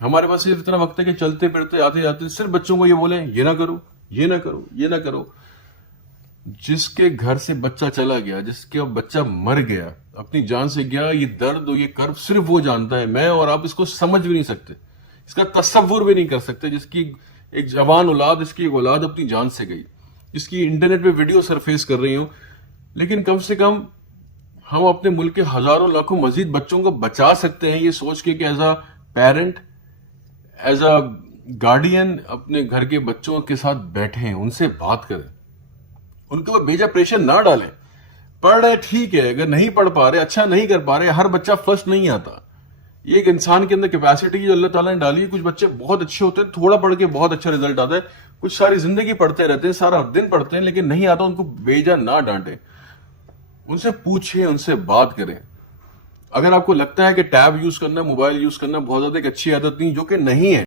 ہمارے پاس صرف اتنا وقت ہے کہ چلتے پھرتے آتے جاتے صرف بچوں کو یہ بولیں یہ نہ کرو، یہ نہ کرو، یہ نہ کرو. جس کے گھر سے بچہ چلا گیا، جس کے بچہ مر گیا، اپنی جان سے گیا، یہ درد اور یہ کرب صرف وہ جانتا ہے. میں اور آپ اس کو سمجھ بھی نہیں سکتے، اس کا تصور بھی نہیں کر سکتے. جس کی ایک جوان اولاد، اس کی ایک اولاد اپنی جان سے گئی، جس کی انٹرنیٹ پہ ویڈیو سرفیس کر رہی ہوں. لیکن کم سے کم ہم اپنے ملک کے ہزاروں لاکھوں مزید بچوں کو بچا سکتے ہیں، یہ سوچ کے کہ as a parent, as a guardian اپنے گھر کے بچوں کے ساتھ بیٹھیں، ان سے بات کریں، ان کے اوپر بیجا پریشر نہ ڈالیں. پڑھ رہے ٹھیک ہے، اگر نہیں پڑھ پا رہے، اچھا نہیں کر پا رہے، ہر بچہ فرسٹ نہیں آتا. یہ ایک انسان کے اندر کیپیسٹی جو اللہ تعالیٰ نے ڈالی ہے. کچھ بچے بہت اچھے ہوتے ہیں، تھوڑا پڑھ کے بہت اچھا رزلٹ آتا ہے. کچھ ساری زندگی پڑھتے رہتے ہیں، سارا دن پڑھتے ہیں لیکن نہیں آتا. ان کو بیجا نہ ڈانٹیں، ان سے پوچھیں، ان سے بات کریں. اگر آپ کو لگتا ہے کہ ٹیب یوز کرنا، موبائل یوز کرنا بہت زیادہ ایک اچھی عادت نہیں، جو کہ نہیں ہے.